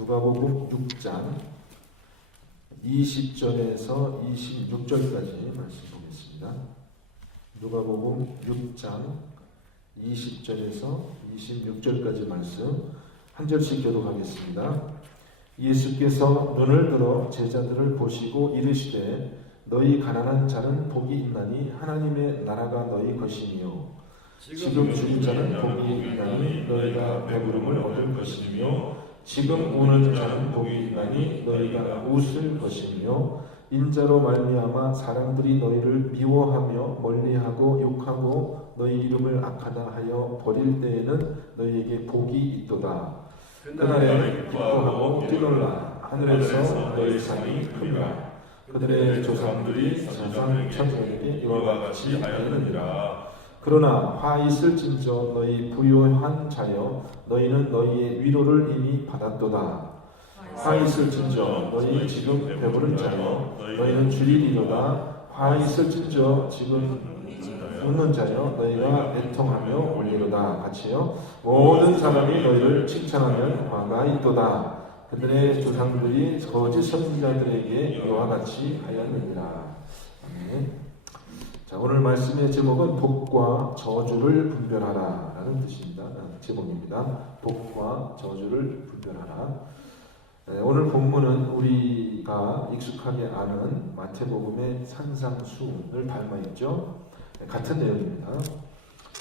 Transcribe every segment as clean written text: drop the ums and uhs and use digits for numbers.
누가복음 6장 20절에서 26절까지 말씀 보겠습니다. 누가복음 6장 20절에서 26절까지 말씀 한 절씩 교독하겠습니다. 예수께서 눈을 들어 제자들을 보시고 이르시되 너희 가난한 자는 복이 있나니 하나님의 나라가 너희 것이니요 지금 죽은 자는 복이 있나니 너희가 배부름을 얻을 것이며 지금 우는 자는 복이 있나니 너희가 웃을 것이며 인자로 말미암아 사람들이 너희를 미워하며 멀리하고 욕하고 너희 이름을 악하다 하여 버릴 때에는 너희에게 복이 있도다. 그날에 기뻐하고 뛰놀라. 하늘에서 너희 상이 크리라. 그들의 조상들이 사상 천사에게 이와 같이 하였느니라. 그러나 화 있을진저 너희 부요한 자여 너희는 너희의 위로를 이미 받았도다. 화 있을진저 너희 지금 배부른 자여 너희는 주리리로다. 화 있을진저 지금 웃는 자여 너희가 애통하며 울리로다. 같이요. 모든 사람이 너희를 칭찬하면 화가 있도다. 그들의 조상들이 거짓 선지자들에게 이와 같이 하였느니라. 아멘. 자, 오늘 말씀의 제목은 복과 저주를 분별하라 라는 뜻입니다. 제목입니다. 복과 저주를 분별하라. 오늘 본문은 우리가 익숙하게 아는 마태복음의 산상수훈을 닮아있죠. 같은 내용입니다.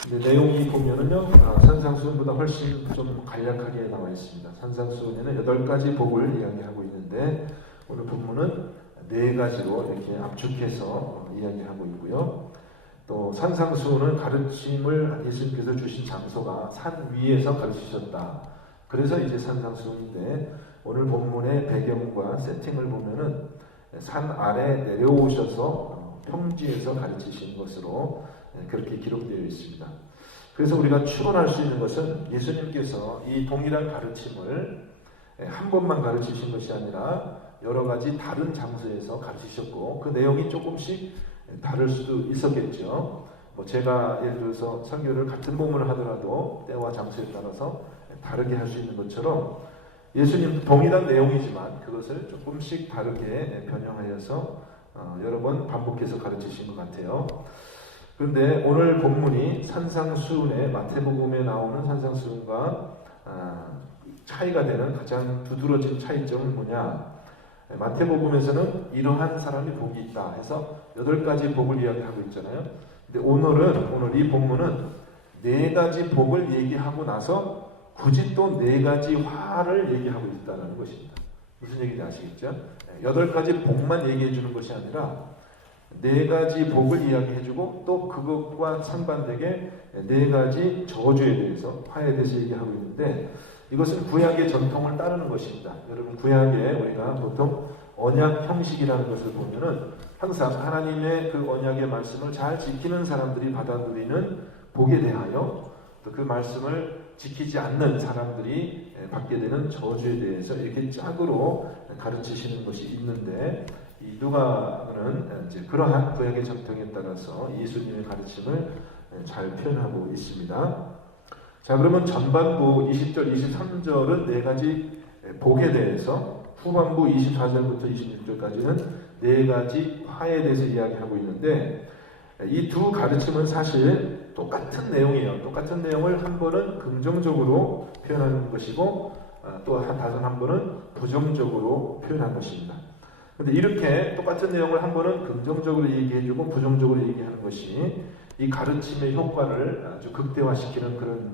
근데 내용이 보면은요, 산상수훈보다 훨씬 좀 간략하게 나와 있습니다. 산상수훈에는 8가지 복을 이야기하고 있는데 오늘 본문은 4가지로 이렇게 압축해서 이야기하고 있고요. 또 산상수훈은 가르침을 예수님께서 주신 장소가 산 위에서 가르치셨다. 그래서 이제 산상수훈인데 오늘 본문의 배경과 세팅을 보면은 산 아래 내려오셔서 평지에서 가르치신 것으로 그렇게 기록되어 있습니다. 그래서 우리가 추론할 수 있는 것은 예수님께서 이 동일한 가르침을 한 번만 가르치신 것이 아니라 여러 가지 다른 장소에서 가르치셨고 그 내용이 조금씩 다를 수도 있었겠죠. 제가 예를 들어서 설교를 같은 본문을 하더라도 때와 장소에 따라서 다르게 할 수 있는 것처럼 예수님도 동일한 내용이지만 그것을 조금씩 다르게 변형하여서 여러 번 반복해서 가르치신 것 같아요. 그런데 오늘 본문이 산상수훈의 마태복음에 나오는 산상수훈과 차이가 되는 가장 두드러진 차이점은 뭐냐? 마태복음에서는 이러한 사람이 복이 있다 해서 8가지 복을 이야기하고 있잖아요. 근데 오늘 이 본문은 4가지 복을 얘기하고 나서 굳이 또 4가지 화를 얘기하고 있다는 것입니다. 무슨 얘기인지 아시겠죠? 8가지 복만 얘기해 주는 것이 아니라 4가지 복을 이야기해주고 또 그것과 상반되게 4가지 저주에 대해서, 화에 대해서 얘기하고 있는데 이것은 구약의 전통을 따르는 것입니다. 여러분 구약에 우리가 보통 언약 형식이라는 것을 보면은 항상 하나님의 그 언약의 말씀을 잘 지키는 사람들이 받아들이는 복에 대하여 또 그 말씀을 지키지 않는 사람들이 받게 되는 저주에 대해서 이렇게 짝으로 가르치시는 것이 있는데 이 누가는 이제 그러한 구약의 전통에 따라서 예수님의 가르침을 잘 표현하고 있습니다. 자, 그러면 전반부 20절, 23절은 4가지 복에 대해서, 후반부 24절부터 26절까지는 4가지 화에 대해서 이야기하고 있는데 이 두 가르침은 사실 똑같은 내용이에요. 똑같은 내용을 한 번은 긍정적으로 표현하는 것이고 또 다른 한 번은 부정적으로 표현한 것입니다. 그런데 이렇게 똑같은 내용을 한 번은 긍정적으로 얘기해주고 부정적으로 얘기하는 것이 이 가르침의 효과를 아주 극대화시키는 그런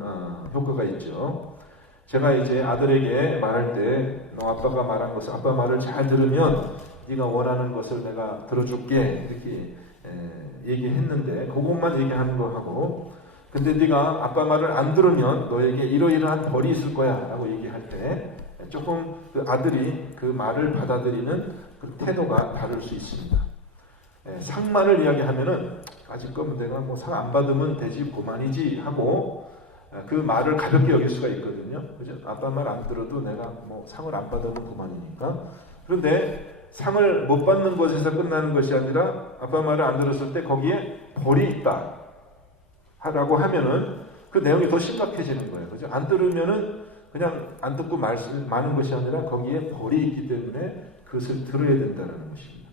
효과가 있죠. 제가 이제 아들에게 말할 때 너 아빠가 말한 것을 아빠 말을 잘 들으면 네가 원하는 것을 내가 들어줄게 이렇게 얘기했는데 그것만 얘기하는 거 하고 근데 네가 아빠 말을 안 들으면 너에게 이러이러한 벌이 있을 거야 라고 얘기할 때 조금 그 아들이 그 말을 받아들이는 그 태도가 다를 수 있습니다. 상만을 이야기하면은 아직 거면 내가 뭐 상 안 받으면 되지 그만이지 하고 그 말을 가볍게 여길 수가 있거든요. 그죠? 아빠 말 안 들어도 내가 뭐 상을 안 받으면 그만이니까. 그런데 상을 못 받는 것에서 끝나는 것이 아니라 아빠 말을 안 들었을 때 거기에 벌이 있다 라고 하면은 그 내용이 더 심각해지는 거예요. 그죠? 안 들으면은 그냥 안 듣고 마는 것이 아니라 거기에 벌이 있기 때문에 그것을 들어야 된다는 것입니다.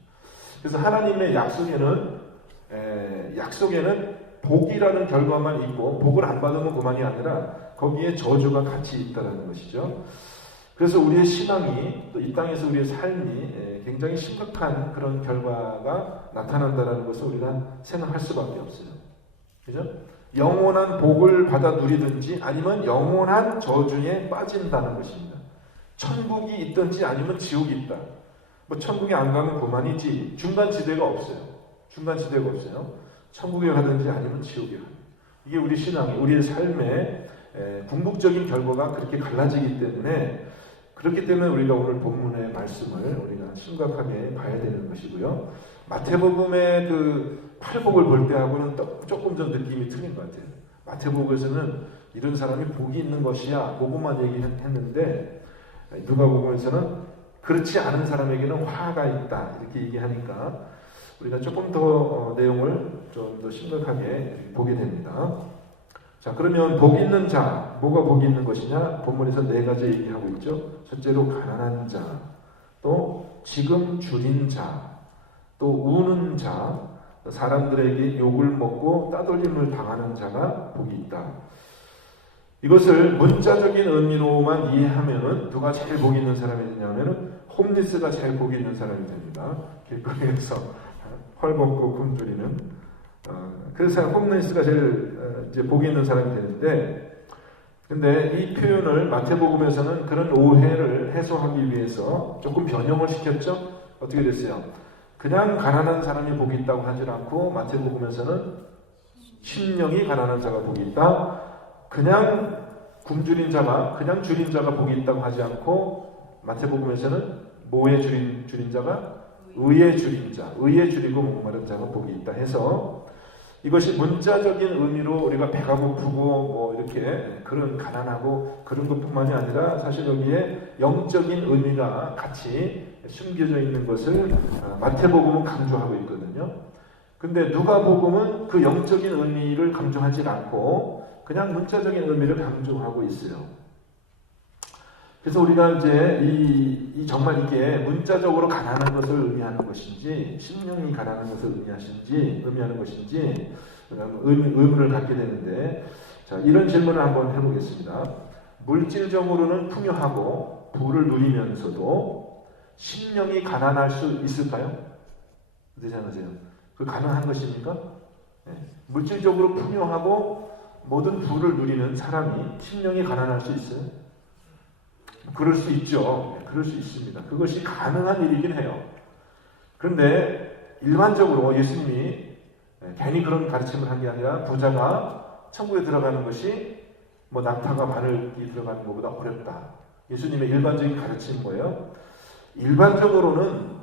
그래서 하나님의 약속에는 복이라는 결과만 있고 복을 안 받으면 그만이 아니라 거기에 저주가 같이 있다는 것이죠. 그래서 우리의 신앙이 또 이 땅에서 우리의 삶이 굉장히 심각한 그런 결과가 나타난다는 것을 우리가 생각할 수밖에 없어요. 그죠? 영원한 복을 받아 누리든지 아니면 영원한 저주에 빠진다는 것입니다. 천국이 있든지 아니면 지옥이 있다. 뭐 천국에 안 가면 그만이지 중간지대가 없어요. 중간지대가 없어요. 천국에 가든지 아니면 지옥에 가든지. 이게 우리 신앙이 우리의 삶의 궁극적인 결과가 그렇게 갈라지기 때문에 그렇기 때문에 우리가 오늘 본문의 말씀을 우리가 심각하게 봐야 되는 것이고요. 마태복음의 그 팔복을 볼 때하고는 조금 더 느낌이 틀린 것 같아요. 마태복음에서는 이런 사람이 복이 있는 것이야 그것만 얘기했는데 누가복음에서는 그렇지 않은 사람에게는 화가 있다 이렇게 얘기하니까 우리가 조금 더 내용을 좀 더 심각하게 보게 됩니다. 자, 그러면 복 있는 자, 뭐가 복이 있는 것이냐? 본문에서 네 가지 얘기하고 있죠. 첫째로 가난한 자, 또 지금 줄인 자, 또 우는 자, 사람들에게 욕을 먹고 따돌림을 당하는 자가 복이 있다. 이것을 문자적인 의미로만 이해하면은 누가 제일 복이 있는 사람이 되냐면은 홈리스가 제일 복이 있는 사람이 됩니다. 길거리에서 헐 먹고 굶주리는 그래서 홈리스가 제일 이제 복이 있는 사람이 되는데, 근데 이 표현을 마태복음에서는 그런 오해를 해소하기 위해서 조금 변형을 시켰죠. 어떻게 됐어요? 그냥 가난한 사람이 복이 있다고 하지 않고 마태복음에서는 심령이 가난한 자가 복이 있다. 그냥 굶주린 자가 그냥 줄인 자가 복이 있다고 하지 않고 마태복음에서는 뭐에 줄인 자가 의에 줄인 자, 의에 줄이고 목마른 자가 복이 있다 해서 이것이 문자적인 의미로 우리가 배가 고프고 뭐 이렇게 그런 가난하고 그런 것뿐만이 아니라 사실 여기에 영적인 의미가 같이 숨겨져 있는 것을 마태복음은 강조하고 있거든요. 근데 누가복음은 그 영적인 의미를 강조하지 않고 그냥 문자적인 의미를 강조하고 있어요. 그래서 우리가 이제 이 정말 이게 문자적으로 가난한 것을 의미하는 것인지 심령이 가난한 것을 의미하는 것인지 의문을 갖게 되는데, 자, 이런 질문을 한번 해보겠습니다. 물질적으로는 풍요하고 부를 누리면서도 심령이 가난할 수 있을까요? 어떻게 생각하세요? 그 가능한 것입니까? 네. 물질적으로 풍요하고 모든 부를 누리는 사람이 심령이 가난할 수 있어요? 그럴 수 있죠. 그럴 수 있습니다. 그것이 가능한 일이긴 해요. 그런데 일반적으로 예수님이 괜히 그런 가르침을 한 게 아니라 부자가 천국에 들어가는 것이 뭐 낙타가 바늘이 들어가는 것보다 어렵다. 예수님의 일반적인 가르침은 뭐예요? 일반적으로는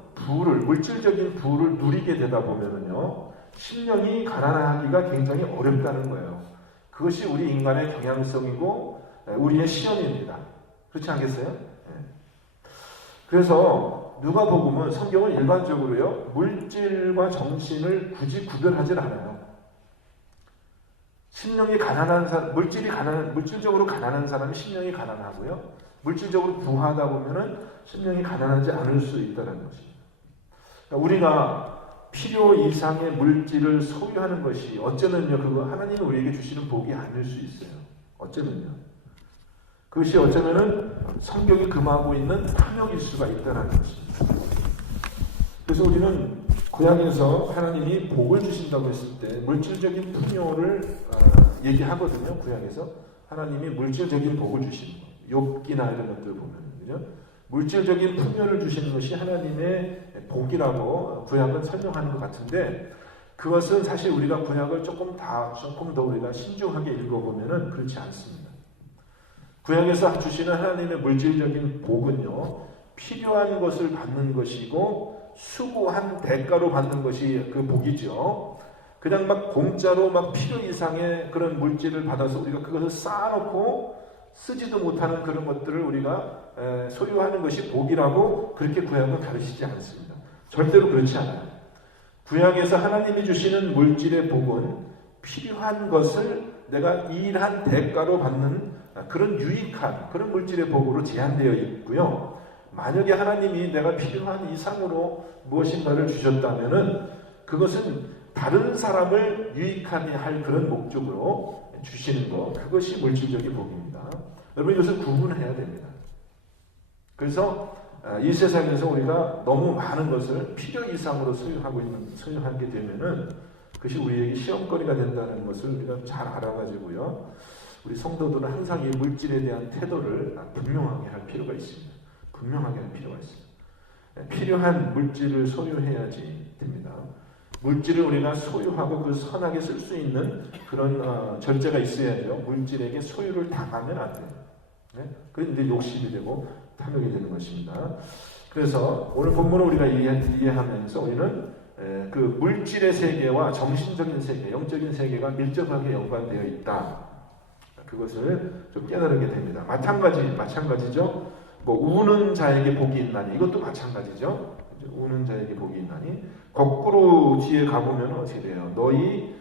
물질적인 부를 누리게 되다 보면은요, 심령이 가난하기가 굉장히 어렵다는 거예요. 그것이 우리 인간의 경향성이고 우리의 시험입니다. 그렇지 않겠어요? 그래서 누가복음은 성경은 일반적으로요, 물질과 정신을 굳이 구별하지 않아요. 심령이 가난한 사람, 물질적으로 가난한 사람이 심령이 가난하고요, 물질적으로 부하다 보면은 심령이 가난하지 않을 수 있다는 것입니다. 그러니까 우리가 필요 이상의 물질을 소유하는 것이 어쩌면요, 그거 하나님이 우리에게 주시는 복이 아닐 수 있어요. 어쩌면요. 그것이 어쩌면은 성경이 금하고 있는 탐욕일 수가 있다는 것입니다. 그래서 우리는 구약에서 하나님이 복을 주신다고 했을 때 물질적인 풍요를 얘기하거든요. 구약에서 하나님이 물질적인 복을 주시는 거, 욥기나 이런 것들 보면, 그죠? 물질적인 풍요를 주시는 것이 하나님의 복이라고 구약은 설명하는 것 같은데, 그것은 사실 우리가 구약을 조금 더 우리가 신중하게 읽어보면은 그렇지 않습니다. 구약에서 주시는 하나님의 물질적인 복은요, 필요한 것을 받는 것이고 수고한 대가로 받는 것이 그 복이죠. 그냥 막 공짜로 막 필요 이상의 그런 물질을 받아서 우리가 그것을 쌓아놓고 쓰지도 못하는 그런 것들을 우리가 소유하는 것이 복이라고 그렇게 구약은 가르치지 않습니다. 절대로 그렇지 않아요. 구약에서 하나님이 주시는 물질의 복은 필요한 것을 내가 일한 대가로 받는 그런 유익한 그런 물질의 복으로 제한되어 있고요. 만약에 하나님이 내가 필요한 이상으로 무엇인가를 주셨다면은 그것은 다른 사람을 유익하게 할 그런 목적으로 주시는 것, 그것이 물질적인 복입니다. 여러분 이것을 구분해야 됩니다. 그래서 이 세상에서 우리가 너무 많은 것을 필요 이상으로 소유하게 되면은 그것이 우리에게 시험거리가 된다는 것을 우리가 잘 알아가지고요. 우리 성도들은 항상 이 물질에 대한 태도를 분명하게 할 필요가 있습니다. 분명하게 할 필요가 있습니다. 필요한 물질을 소유해야지 됩니다. 물질을 우리가 소유하고 그 선하게 쓸 수 있는 그런 절제가 있어야죠. 물질에게 소유를 당하면 안 돼요. 네? 그런데 욕심이 되고 탐욕이 되는 것입니다. 그래서 오늘 본문을 우리가 이해하면서 우리는 그 물질의 세계와 정신적인 세계, 영적인 세계가 밀접하게 연관되어 있다. 그것을 좀 깨달게 됩니다. 마찬가지죠. 뭐 우는 자에게 복이 있나니 이것도 마찬가지죠. 우는 자에게 복이 있나니 거꾸로 뒤에 가보면 어떻게 돼요? 너희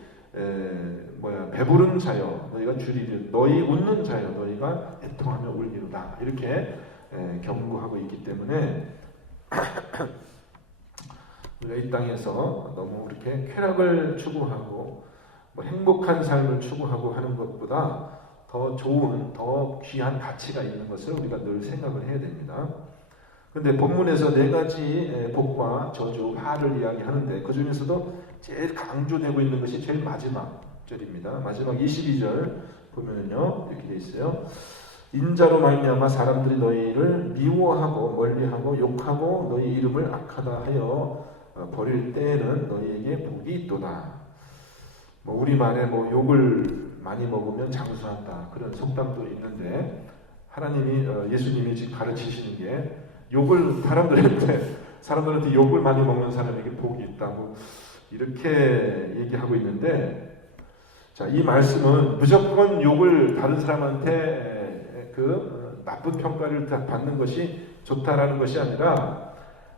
배부른 자여 너희가 줄이리 너희 웃는 자여 너희가 애통하며 울리로다 이렇게 경고하고 있기 때문에 우리가 이 땅에서 너무 이렇게 쾌락을 추구하고 뭐 행복한 삶을 추구하고 하는 것보다 더 좋은, 더 귀한 가치가 있는 것을 우리가 늘 생각을 해야 됩니다. 그런데 본문에서 네 가지 복과 저주, 화를 이야기하는데 그 중에서도 제일 강조되고 있는 것이 제일 마지막 절입니다. 마지막 22절 보면요 이렇게 돼 있어요. 인자로 말미암아 사람들이 너희를 미워하고 멀리하고 욕하고 너희 이름을 악하다 하여 버릴 때에는 너희에게 복이 있도다. 뭐 우리말에 뭐 욕을 많이 먹으면 장수한다 그런 속담도 있는데 예수님이 지금 가르치시는 게 욕을 사람들한테 욕을 많이 먹는 사람에게 복이 있다고 이렇게 얘기하고 있는데 자, 이 말씀은 무조건 욕을 다른 사람한테 그 나쁜 평가를 받는 것이 좋다라는 것이 아니라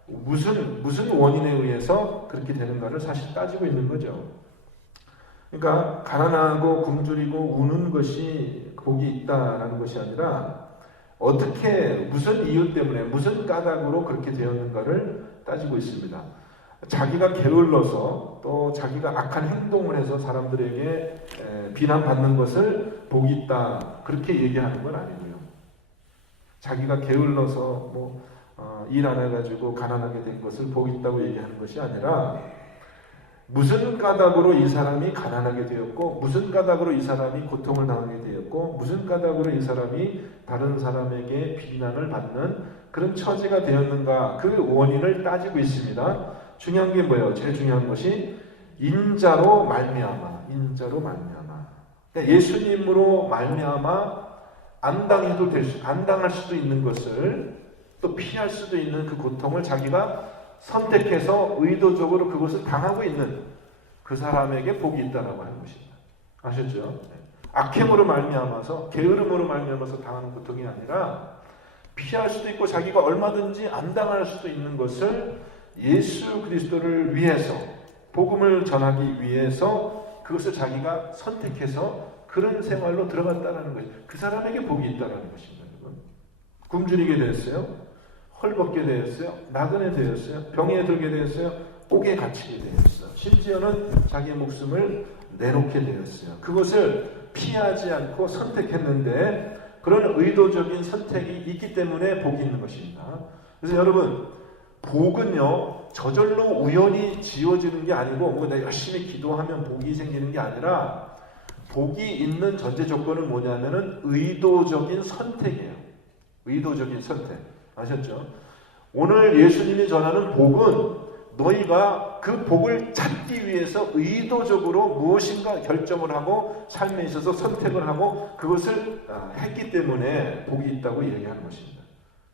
무슨 원인에 의해서 그렇게 되는가를 사실 따지고 있는 거죠. 그러니까 가난하고 굶주리고 우는 것이 복이 있다라는 것이 아니라 어떻게 무슨 이유 때문에 무슨 까닭으로 그렇게 되었는가를 따지고 있습니다. 자기가 게을러서 또 자기가 악한 행동을 해서 사람들에게 비난받는 것을 복이 있다 그렇게 얘기하는 건 아니고요. 자기가 게을러서 일 안 해가지고 가난하게 된 것을 복이 있다고 얘기하는 것이 아니라 무슨 까닭으로 이 사람이 가난하게 되었고 무슨 까닭으로 이 사람이 고통을 당하게 되었고 무슨 까닭으로 이 사람이 다른 사람에게 비난을 받는 그런 처지가 되었는가 그 원인을 따지고 있습니다. 중요한 게 뭐예요? 제일 중요한 것이 인자로 말미암아 그러니까 예수님으로 말미암아 안 당할 수도 있는 것을 또 피할 수도 있는 그 고통을 자기가 선택해서 의도적으로 그것을 당하고 있는 그 사람에게 복이 있다라고 하는 것입니다. 아셨죠? 악행으로 말미암아서 게으름으로 말미암아서 당하는 고통이 아니라 피할 수도 있고 자기가 얼마든지 안 당할 수도 있는 것을 예수 그리스도를 위해서 복음을 전하기 위해서 그것을 자기가 선택해서 그런 생활로 들어갔다는 것이 그 사람에게 복이 있다는 것입니다. 굶주리게 되었어요. 헐벗게 되었어요. 나그네 되었어요. 병에 들게 되었어요. 옥에 갇히게 되었어요. 심지어는 자기의 목숨을 내놓게 되었어요. 그것을 피하지 않고 선택했는데 그런 의도적인 선택이 있기 때문에 복이 있는 것입니다. 그래서 여러분 복은요 저절로 우연히 지어지는 게 아니고 내가 열심히 기도하면 복이 생기는 게 아니라 복이 있는 전제 조건은 뭐냐면은 의도적인 선택이에요. 의도적인 선택. 아셨죠? 오늘 예수님이 전하는 복은 너희가 그 복을 찾기 위해서 의도적으로 무엇인가 결정을 하고 삶에 있어서 선택을 하고 그것을 했기 때문에 복이 있다고 얘기하는 것입니다.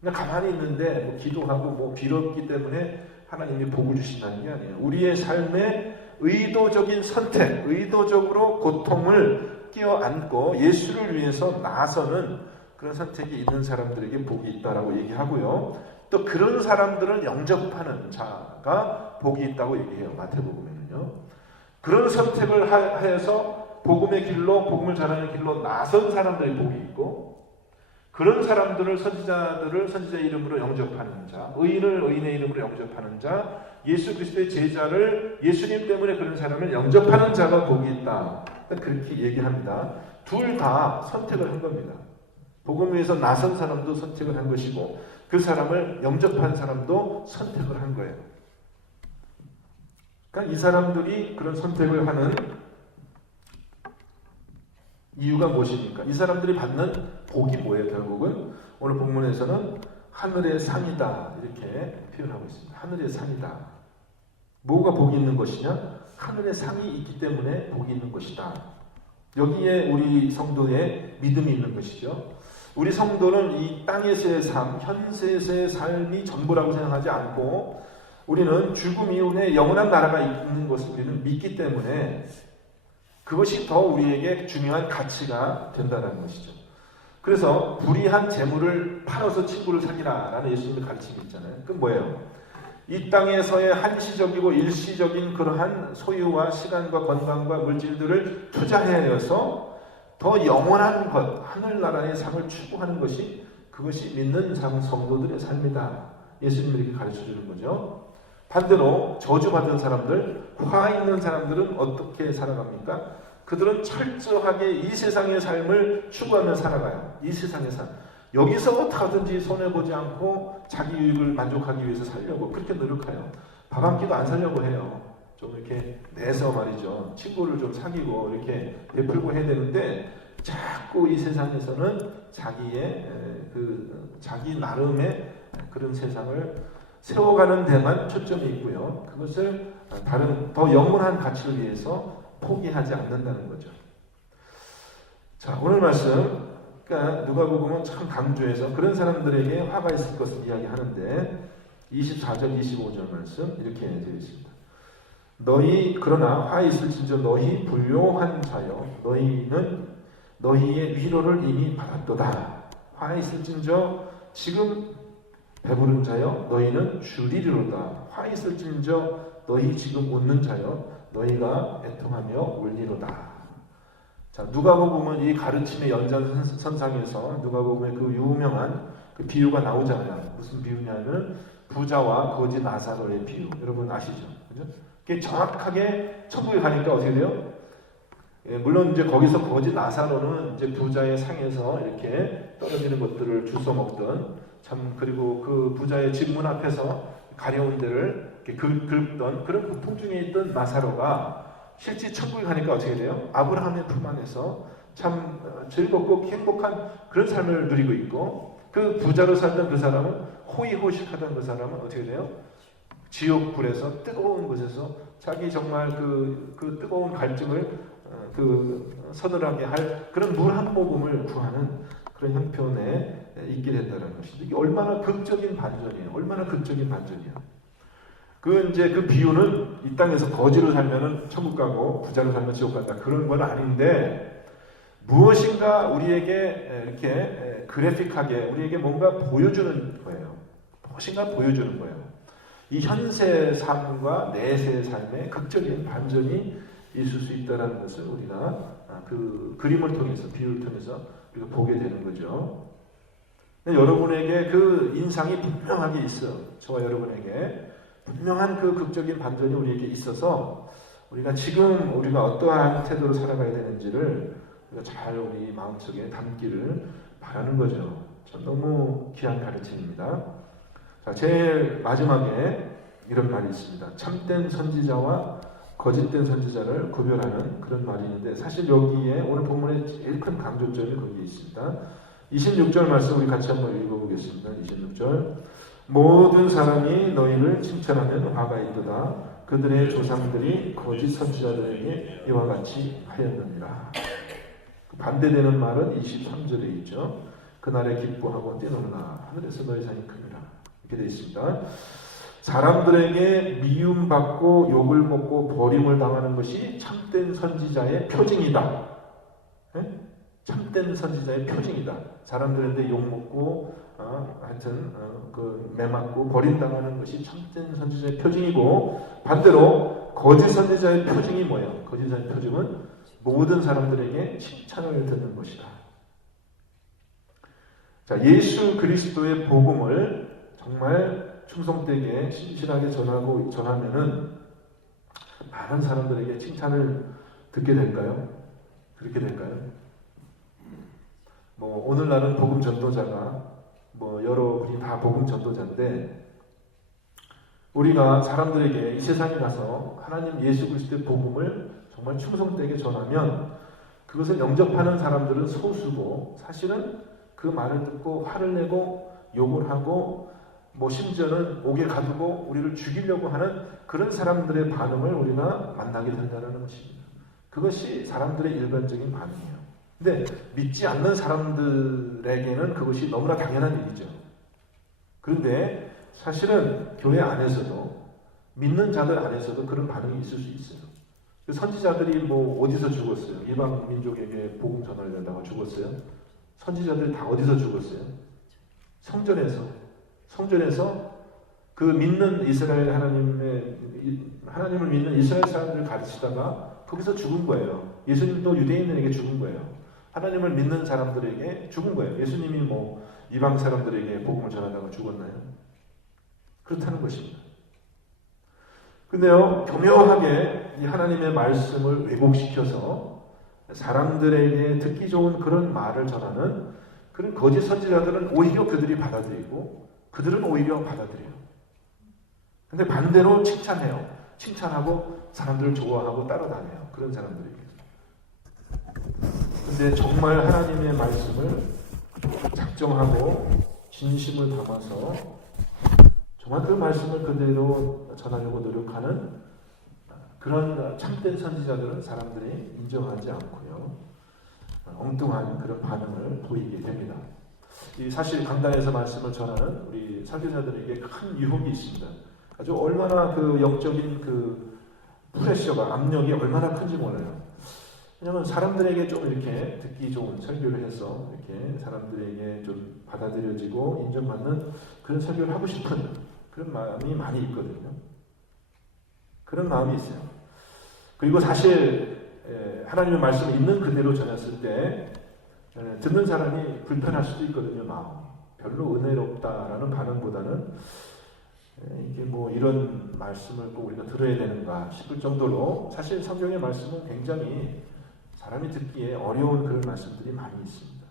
그냥 가만히 있는데 기도하고 빌었기 때문에 하나님이 복을 주신다는 게 아니에요. 우리의 삶에 의도적인 선택, 의도적으로 고통을 끼어안고 예수를 위해서 나서는 그런 선택이 있는 사람들에게 복이 있다라고 얘기하고요. 또 그런 사람들을 영접하는 자가 복이 있다고 얘기해요. 마태복음에는요. 그런 선택을 해서 복음의 길로 복음을 전하는 길로 나선 사람들의 복이 있고 그런 사람들을 선지자 이름으로 영접하는 자, 의인을 의인의 이름으로 영접하는 자, 예수 그리스도의 제자를 예수님 때문에 그런 사람을 영접하는 자가 복이 있다. 그렇게 얘기합니다. 둘 다 선택을 한 겁니다. 복음 위에서 나선 사람도 선택을 한 것이고 그 사람을 영접한 사람도 선택을 한 거예요. 그러니까 이 사람들이 그런 선택을 하는 이유가 무엇입니까? 이 사람들이 받는 복이 뭐예요? 결국은 오늘 본문에서는 하늘의 상이다 이렇게 표현하고 있습니다. 하늘의 상이다. 뭐가 복이 있는 것이냐? 하늘의 상이 있기 때문에 복이 있는 것이다. 여기에 우리 성도의 믿음이 있는 것이죠. 우리 성도는 이 땅에서의 삶, 현세에서의 삶이 전부라고 생각하지 않고 우리는 죽음 이후에 영원한 나라가 있는 것을 우리는 믿기 때문에 그것이 더 우리에게 중요한 가치가 된다는 것이죠. 그래서 불의한 재물을 팔아서 친구를 사귀라라는 예수님의 가르침이 있잖아요. 그건 뭐예요? 이 땅에서의 한시적이고 일시적인 그러한 소유와 시간과 건강과 물질들을 투자해서 더 영원한 것, 하늘나라의 삶을 추구하는 것이 그것이 믿는 성도들의 삶이다. 예수님이 이렇게 가르쳐주는 거죠. 반대로 저주받은 사람들, 화 있는 사람들은 어떻게 살아갑니까? 그들은 철저하게 이 세상의 삶을 추구하며 살아가요. 이 세상의 삶. 여기서 어떻게든지 손해보지 않고 자기 유익을 만족하기 위해서 살려고 그렇게 노력해요. 밥 한 끼도 안 살려고 해요. 좀 이렇게 내서 말이죠. 친구를 좀 사귀고 이렇게 베풀고 해야 되는데 자꾸 이 세상에서는 자기 나름의 그런 세상을 세워가는 데만 초점이 있고요. 그것을 다른 더 영원한 가치를 위해서 포기하지 않는다는 거죠. 자, 오늘 말씀, 그러니까 누가복음은 참 강조해서 그런 사람들에게 화가 있을 것을 이야기하는데 24절, 25절 말씀 이렇게 되어 있습니다. 그러나 화 있을진저 너희 불효한 자여 너희는 너희의 위로를 이미 받았도다. 화 있을진저 지금 배부른 자여 너희는 주리리로다. 화 있을진저 너희 지금 웃는 자여 너희가 애통하며 울리로다. 자, 누가복음은 이 가르침의 연장선상에서 누가복음의 그 유명한 그 비유가 나오잖아요. 무슨 비유냐면 부자와 거지 나사로의 비유. 여러분 아시죠? 그죠? 그게 정확하게 천국에 가니까 어떻게 돼요? 예, 물론 이제 거기서 거지 나사로는 이제 부자의 상에서 이렇게 떨어지는 것들을 주워 먹던 그리고 그 부자의 집 문 앞에서 가려운 데를 이렇게 긁던 그런 고통 중에 있던 나사로가 실제 천국에 가니까 어떻게 돼요? 아브라함의 품 안에서 참 즐겁고 행복한 그런 삶을 누리고 있고 그 부자로 살던 그 사람은 호의호식하던 그 사람은 어떻게 돼요? 지옥불에서 뜨거운 곳에서 자기 정말 그 뜨거운 갈증을 서늘하게 할 그런 물 한 모금을 구하는 그런 형편에 있게 된다는 것이죠. 이게 얼마나 극적인 반전이에요. 얼마나 극적인 반전이에요. 그 비유는 이 땅에서 거지로 살면은 천국 가고 부자로 살면 지옥 간다. 그런 건 아닌데 무엇인가 우리에게 이렇게 그래픽하게 우리에게 뭔가 보여주는 거예요. 무엇인가 보여주는 거예요. 이 현세 삶과 내세의 삶에 극적인 반전이 있을 수 있다는 것을 우리가 그 그림을 통해서 비유를 통해서 우리가 보게 되는 거죠. 여러분에게 그 인상이 분명하게 있어요. 저와 여러분에게 분명한 그 극적인 반전이 우리에게 있어서 우리가 지금 우리가 어떠한 태도로 살아가야 되는지를 우리가 잘 우리 마음속에 담기를 바라는 거죠. 참 너무 귀한 가르침입니다. 자, 제일 마지막에 이런 말이 있습니다. 참된 선지자와 거짓된 선지자를 구별하는 그런 말이 있는데 사실 여기에 오늘 본문의 제일 큰 강조점이 거기에 있습니다. 26절 말씀 우리 같이 한번 읽어보겠습니다. 26절 모든 사람이 너희를 칭찬하면 화가 있도다. 그들의 조상들이 거짓 선지자들에게 이와 같이 하였느니라. 반대되는 말은 23절에 있죠. 그날에 기뻐하고 뛰노라. 하늘에서 너희 상이 크니라. 이렇게 되어 있습니다. 사람들에게 미움받고 욕을 먹고 버림을 당하는 것이 참된 선지자의 표징이다. 네? 참된 선지자의 표징이다. 사람들한테 욕먹고 하여튼 매맞고 버림당하는 것이 참된 선지자의 표징이고 반대로 거짓 선지자의 표징이 뭐예요? 거짓 선지자의 표징은 모든 사람들에게 칭찬을 듣는 것이다. 자, 예수 그리스도의 복음을 정말 충성되게 신실하게 전하면은 많은 사람들에게 칭찬을 듣게 될까요? 그렇게 될까요? 오늘날은 복음 전도자가 여러분이 다 복음 전도자인데, 우리가 사람들에게 이 세상에 가서 하나님 예수 그리스도의 복음을 정말 충성되게 전하면 그것을 영접하는 사람들은 소수고, 사실은 그 말을 듣고 화를 내고 욕을 하고 심지어는 옥에 가두고 우리를 죽이려고 하는 그런 사람들의 반응을 우리가 만나게 된다는 것입니다. 그것이 사람들의 일반적인 반응이에요. 근데 믿지 않는 사람들에게는 그것이 너무나 당연한 일이죠. 그런데 사실은 교회 안에서도, 믿는 자들 안에서도 그런 반응이 있을 수 있어요. 선지자들이 어디서 죽었어요? 이방 민족에게 복음 전하려 된다고 죽었어요? 선지자들이 다 어디서 죽었어요? 성전에서 그 믿는 이스라엘 하나님을 믿는 이스라엘 사람들을 가르치다가 거기서 죽은 거예요. 예수님도 유대인들에게 죽은 거예요. 하나님을 믿는 사람들에게 죽은 거예요. 예수님이 이방 사람들에게 복음을 전하다가 죽었나요? 그렇다는 것입니다. 근데요, 교묘하게 이 하나님의 말씀을 왜곡시켜서 사람들에게 듣기 좋은 그런 말을 전하는 그런 거짓 선지자들은 오히려 그들이 받아들이고, 그들은 오히려 받아들여요. 근데 반대로 칭찬해요. 칭찬하고 사람들을 좋아하고 따라다녀요. 그런 사람들에게. 근데 정말 하나님의 말씀을 작정하고 진심을 담아서 정말 그 말씀을 그대로 전하려고 노력하는 그런 참된 선지자들은 사람들이 인정하지 않고요, 엉뚱한 그런 반응을 보이게 됩니다. 사실 강단에서 말씀을 전하는 우리 설교자들에게 큰 유혹이 있습니다. 아주 얼마나 그 영적인 그 프레셔가, 압력이 얼마나 큰지 몰라요. 왜냐하면 사람들에게 좀 이렇게 듣기 좋은 설교를 해서 이렇게 사람들에게 좀 받아들여지고 인정받는 그런 설교를 하고 싶은 그런 마음이 많이 있거든요. 그런 마음이 있어요. 그리고 사실 하나님의 말씀을 있는 그대로 전했을 때 듣는 사람이 불편할 수도 있거든요. 마음이 별로 은혜롭다라는 반응보다는 이게 이런 말씀을 꼭 우리가 들어야 되는가 싶을 정도로, 사실 성경의 말씀은 굉장히 사람이 듣기에 어려운 그런 말씀들이 많이 있습니다.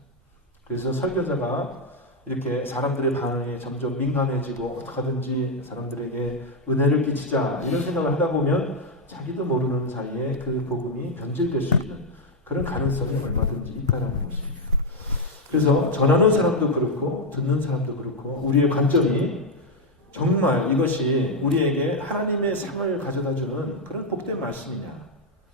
그래서 설교자가 이렇게 사람들의 반응에 점점 민감해지고 어떻게든지 사람들에게 은혜를 끼치자 이런 생각을 하다 보면 자기도 모르는 사이에 그 복음이 변질될 수 있는 그런 가능성이 얼마든지 있다는 것입니다. 그래서 전하는 사람도 그렇고 듣는 사람도 그렇고, 우리의 관점이 정말 이것이 우리에게 하나님의 상을 가져다주는 그런 복된 말씀이냐,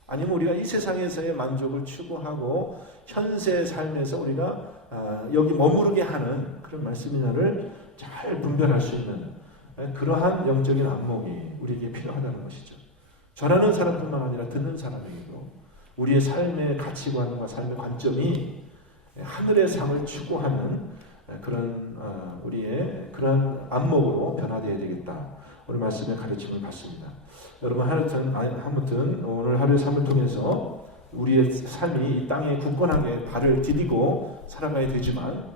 아니면 우리가 이 세상에서의 만족을 추구하고 현세 삶에서 우리가 여기 머무르게 하는 그런 말씀이냐를 잘 분별할 수 있는 그러한 영적인 안목이 우리에게 필요하다는 것이죠. 전하는 사람뿐만 아니라 듣는 사람에게도 우리의 삶의 가치관과 삶의 관점이 하늘의 상을 추구하는 그런 우리의 그런 안목으로 변화되어야 되겠다. 오늘 말씀의 가르침을 받습니다. 여러분, 아무튼 오늘 하루의 삶을 통해서 우리의 삶이 이 땅에 굳건하게 발을 디디고 살아가야 되지만,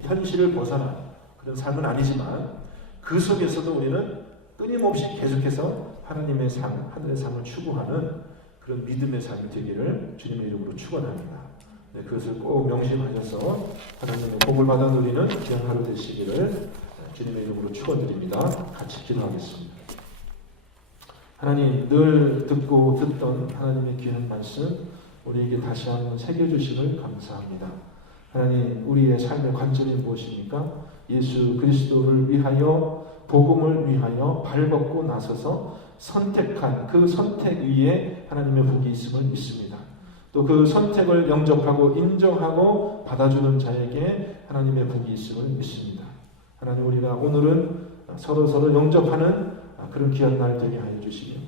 현실을 벗어난 그런 삶은 아니지만 그 속에서도 우리는 끊임없이 계속해서 하나님의 삶, 하늘의 삶을 추구하는 그런 믿음의 삶이 되기를 주님의 이름으로 축원합니다. 그것을 꼭 명심하셔서 하나님의 복을 받아 누리는 귀한 하루 되시기를 주님의 이름으로 축원드립니다. 같이 기도하겠습니다. 하나님, 늘 듣고 듣던 하나님의 귀한 말씀 우리에게 다시 한번 새겨주심을 감사합니다. 하나님, 우리의 삶의 관점이 무엇입니까? 예수 그리스도를 위하여, 복음을 위하여 발벗고 나서서 선택한 그 선택 위에 하나님의 복이 있음을 믿습니다. 또 그 선택을 영접하고 인정하고 받아주는 자에게 하나님의 복이 있음을 믿습니다. 하나님, 우리가 오늘은 서로 영접하는 그런 귀한 날 되게 하여 주시며,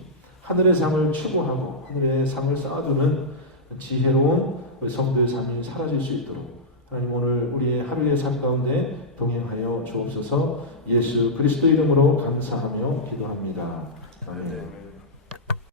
하늘의 상을 추구하고 하늘의 상을 쌓아두는 지혜로운 우리 성도의 삶이 사라질 수 있도록 하나님, 오늘 우리의 하루의 삶 가운데 동행하여 주옵소서. 예수 그리스도 이름으로 감사하며 기도합니다. 아멘.